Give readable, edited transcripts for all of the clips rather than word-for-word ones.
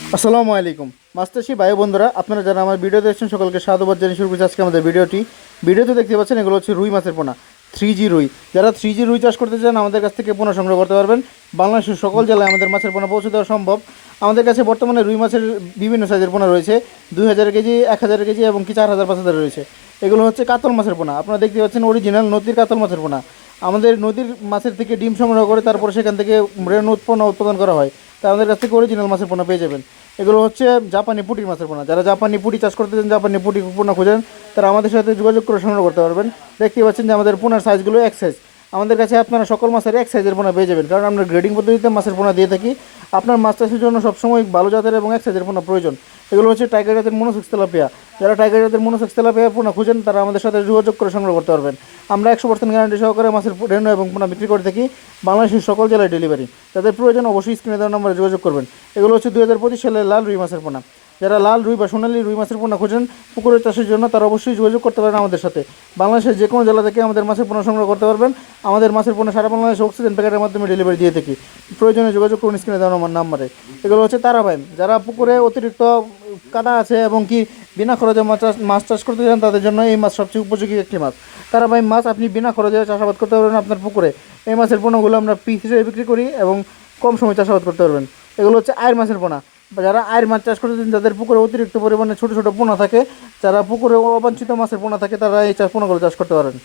আসসালামু আলাইকুম মাস্টারশি ভাই বন্ধুরা, আপনারা যারা আমার ভিডিও দেখছেন সকলকে সাধুবাদ জানিয়ে শুরু করছি আজকে আমাদের ভিডিওতে দেখতে পাচ্ছেন এগুলো হচ্ছে রুই মাছের পোনা। 3G রুই, যারা 3G রুই চাষ করতে চান আমাদের কাছ থেকে পোনা সংগ্রহ করতে পারবেন। বাংলাদেশের সকল জেলায় আমাদের মাছের পোনা পৌঁছে দেওয়া সম্ভব। আমাদের কাছে বর্তমানে রুই মাছের বিভিন্ন সাইজের পোনা রয়েছে, 2000 কেজি, 1000 কেজি এবং কি 4000-5000 রয়েছে। এগুলো হচ্ছে কাতল মাছের পোনা। আপনারা দেখতে পাচ্ছেন অরিজিনাল নদীর কাতল মাছের পোনা। আমাদের নদীর মাছের থেকে ডিম সংগ্রহ করে তারপরে সেখান থেকে রেণু উৎপাদন করা হয়। তা আমাদের কাছ থেকে অরিজিনাল মাছের পোনা পেয়ে যাবেন। এগুলো হচ্ছে জাপানি পুঁটির মাছের পোনা। যারা জাপানি পুঁটি চাষ করতে চান, জাপানি পুঁটি পোনা খুঁজেন, তারা আমাদের সাথে যোগাযোগ করে সংগ্রহ করতে পারবেন। দেখতে পাচ্ছেন যে আমাদের পোনার সাইজগুলো এক সাইজ। আমাদের কাছে আপনারা সকল মাছের এক সাইজের পোনা পেয়ে যাবেন, কারণ আমরা গ্রেডিং পদ্ধতিতে মাছের পোনা দিয়ে থাকি। আপনার মাছ চাষের জন্য সবসময় ভালো জাতের এবং এক সাইজের পোনা প্রয়োজন। এগুলো হচ্ছে টাইগার জাতের মনোসেক্স তেলাপিয়া। যারা টাইগার জাতের মনোসেক্স তেলাপিয়া পোনা খুঁজেন, তারা আমাদের সাথে যোগাযোগ করে সংগ্রহ করতে পারবেন। আমরা 100% গ্যারান্টি সহকারে মাছের রেণু এবং পোনা বিক্রি করে থাকি। বাংলাদেশের সকল জেলায় ডেলিভারি। যাদের প্রয়োজন অবশ্যই স্ক্রিনে দেওয়া নম্বরে যোগাযোগ করবেন। এগুলো হচ্ছে 2025 সালের লাল রুই মাছের পোনা। যারা লাল রুই বা সোনালী রুই মাছের পোনা খুঁজেন পুকুরের চাষের জন্য, তারা অবশ্যই যোগাযোগ করতে পারেন আমাদের সাথে। বাংলাদেশের যে কোনো জেলা থেকে আমাদের মাছের পোনা সংগ্রহ করতে পারবেন। আমাদের মাছের পোনা সারা বাংলাদেশে অক্সিজেন প্যাকেটের মাধ্যমে ডেলিভারি দিয়ে থাকি। প্রয়োজনে যোগাযোগ করুন স্ক্রিনে দেওয়া নাম্বারে। এগুলো হচ্ছে তারাবাইম। যারা পুকুরে অতিরিক্ত কাদা আছে এবং কি বিনা খরচে মাছ চাষ করতে চান, তাদের জন্য এই মাছ সবচেয়ে উপযোগী একটি মাছ। তারাবাইম মাছ আপনি বিনা খরচে চাষাবাদ করতে পারবেন আপনার পুকুরে। এই মাছের পোনাগুলো আমরা পিস হিসেবে বিক্রি করি এবং কম সময় চাষাবাদ করতে পারবেন। এগুলো হচ্ছে আয়ের মাছের পোনা। যারা আয়ের মাছ চাষ করতে চান, যাদের পুকুরে অতিরিক্ত পরিমাণে ছোটো ছোটো পোনা থাকে, যারা পুকুরে অবাঞ্ছিত মাছের পোনা থাকে, তারা এই পোনাগুলো চাষ করতে পারেন।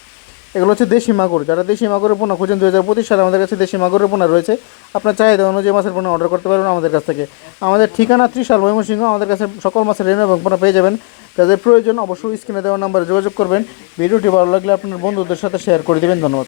এগুলো হচ্ছে দেশি মাগুর। যারা দেশি মাগুরের পোনা খুঁজেন, 2025 সালে আমাদের কাছে দেশি মাগুরের পোনা রয়েছে। আপনার চাহিদা অনুযায়ী মাছের পোনা অর্ডার করতে পারবেন আমাদের কাছ থেকে। আমাদের ঠিকানা ত্রিশাল, ময়মনসিংহ। আমাদের কাছে সকল মাছের রেণু এবং পোনা পেয়ে যাবেন। যাদের প্রয়োজন অবশ্যই স্ক্রিনে দেওয়া নাম্বারে যোগাযোগ করবেন। ভিডিওটি ভালো লাগলে আপনার বন্ধুদের সাথে শেয়ার করে দেবেন। ধন্যবাদ।